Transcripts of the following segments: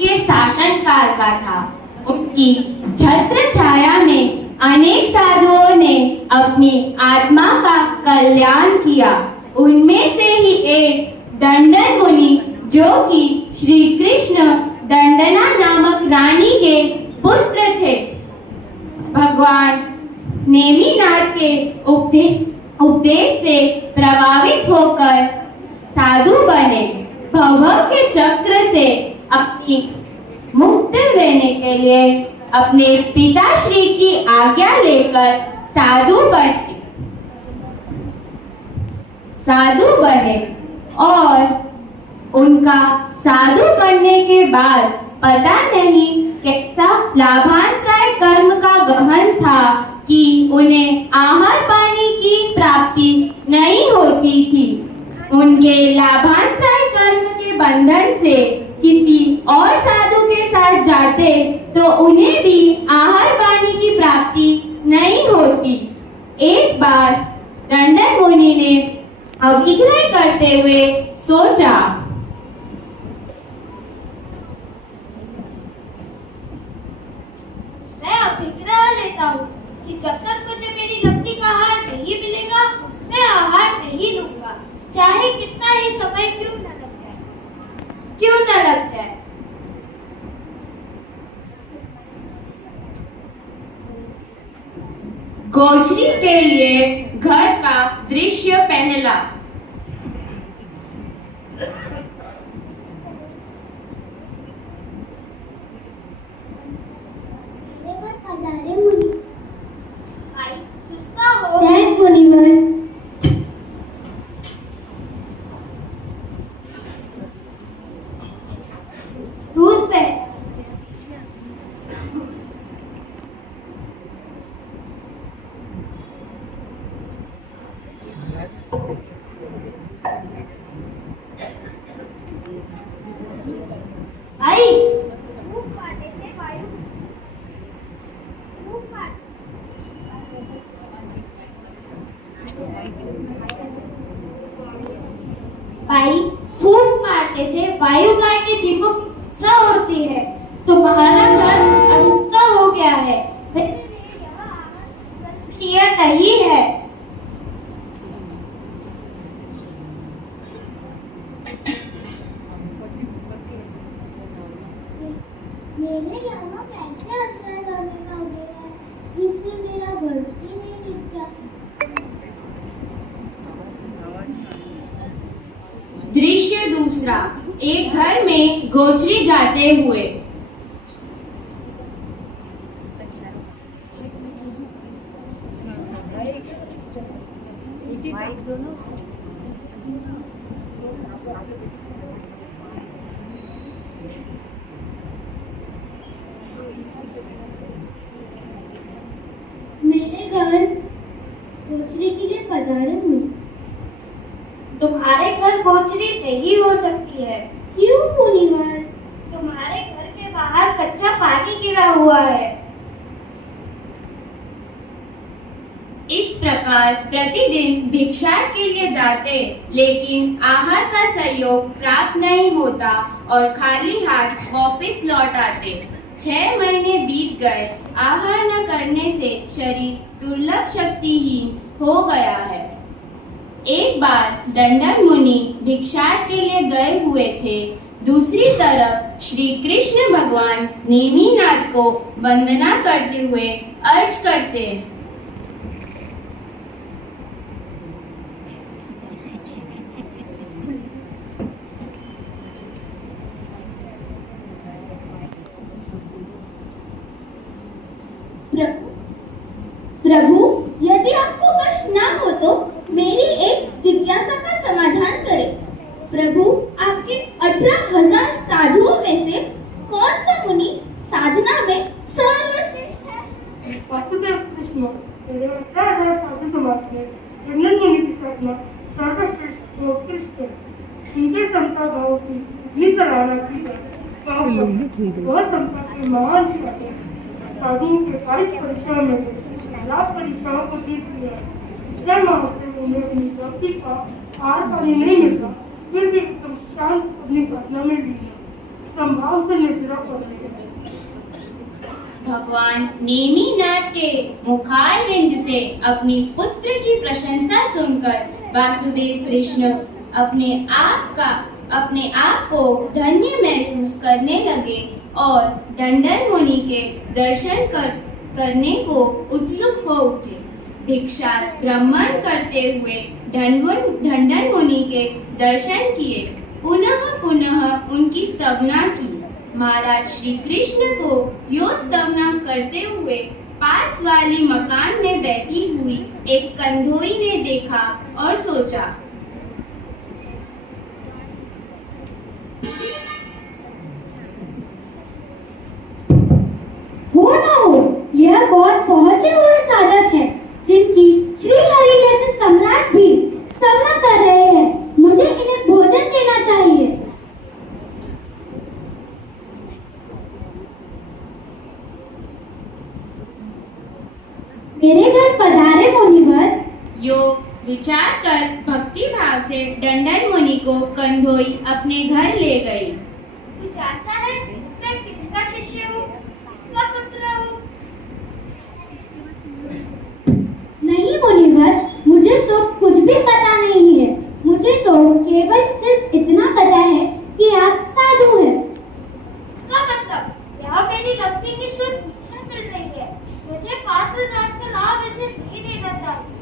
के शासनकाल का था। उनकी छत्र छाया में अनेक साधुओं ने अपनी आत्मा का कल्याण किया। उनमें से ही एक दंडन मुनि, जो कि श्री कृष्ण दंडना नामक रानी के पुत्र थे, भगवान नेमिनाथ के उपदेश से प्रभावित होकर साधु बने। भवभव के चक्र से अपनी मुक्त रहने के लिए अपने पिताश्री की आज्ञा लेकर साधु बने और उनका साधु बनने के बाद पता नहीं कैसा लाभांतराय कर्म का गहन था कि उन्हें आहार पानी की प्राप्ति नहीं होती थी। उनके लाभांतराय कर्म के बंधन से किसी और साधु के साथ जाते तो उन्हें भी आहार पानी की प्राप्ति नहीं होती। एक बार दंडन मुनि ने अभिग्रह करते हुए सोचा, मैं अभिग्रह लेता हूँ कि जब तक मुझे मेरी रत्ती का आहार नहीं मिलेगा, मैं आहार नहीं लूंगा, चाहे कितना ही समय क्यों न लग जाए। गोचरी के लिए घर का दृश्य पहला। भाई, फूंक मारने से वायु गाय की जिमुक्षा होती है। तुम्हारा घर अशुद्ध हो गया है, यह नहीं है। मेरे यहाँ कैसे असर करने का उदय है, जिससे मेरा भक्ति नहीं दिख जाता। दृश्य दूसरा। एक घर में गोचरी जाते हुए। मेरे घर गोचरी के लिए पधारे हूँ। तुम्हारे घर गोचरी नहीं हो सकती है। क्यों मुनिवर? तुम्हारे घर के बाहर कच्चा पानी गिरा हुआ है। इस प्रकार प्रतिदिन भिक्षा के लिए जाते, लेकिन आहार का सहयोग प्राप्त नहीं होता और खाली हाथ वापस लौट आते। 6 महीने बीत गए। आहार न करने से शरीर दुर्लभ शक्तिहीन हो गया है। एक बार दंडन मुनि भिक्षा के लिए गए हुए थे। दूसरी तरफ श्री कृष्ण भगवान नेमिनाथ को वंदना करते हुए अर्ज करते हैं। प्रभु, यदि आपको कष्ट ना हो तो मेरी एक जिज्ञासा का समाधान करें। प्रभु, आपके 18,000 साधुओं में से कौन सा मुनि साधना में सर्वश्रेष्ठ है? वासुदेव कृष्ण, तेरे 18,000 साधु समाज में दंडन मुनि की साधना सर्वश्रेष्ठ और उत्कृष्ट है। इनके समता भाव की भी सराहना की जाए। वह समता के महान साधु साधुओं के 22 परीक्षाओं में लाभ परीक्षाओं को जीत लिया। जब उन्हें अपनी भक्ति का आहार पानी नहीं मिलता, फिर भी एकदम शांत अपनी साधना में ली। संभाव से निद्रा पड़ने लगी। भगवान नेमिनाथ के मुखारविंद से अपनी पुत्र की प्रशंसा सुनकर वासुदेव कृष्ण अपने आप को धन्य महसूस करने लगे और दंडन मुनि के दर्शन करने को उत्सुक हो उठे। भिक्षा भ्रमण करते हुए दंडन मुनि के दर्शन किए, पुनः उनकी स्तवना की। महाराज श्री कृष्ण को यो स्तवना करते हुए पास वाली मकान में बैठी हुई एक कंधोई ने देखा और सोचा, हो ना हो, यह बहुत पहुंचे हुए साधक हैं, जिनकी श्री हरि जैसे सम्राट भी स्तवना कर रहे हैं। मुझे इन्हें भोजन देना चाहिए। मेरे घर पधारे मुनिवर। यो विचार कर भक्ति भाव से दंडन मुनि को कंधोई अपने घर ले गई। तू जानता है मैं किसका शिष्य हूँ, किसका पुत्र हूँ? नहीं मुनिवर, मुझे तो कुछ भी पता नहीं है। मुझे तो केवल सिर्फ इतना पता है कि आप साधु हैं। इसका मतलब यहाँ मेरी भक्ति की शुद्ध भिक्षा मिल रही है। मुझे पात्र दान का लाभ इसे नहीं देना चाहिए।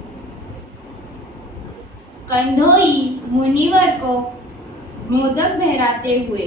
कंधोई मुनिवर को मोदक बहराते हुए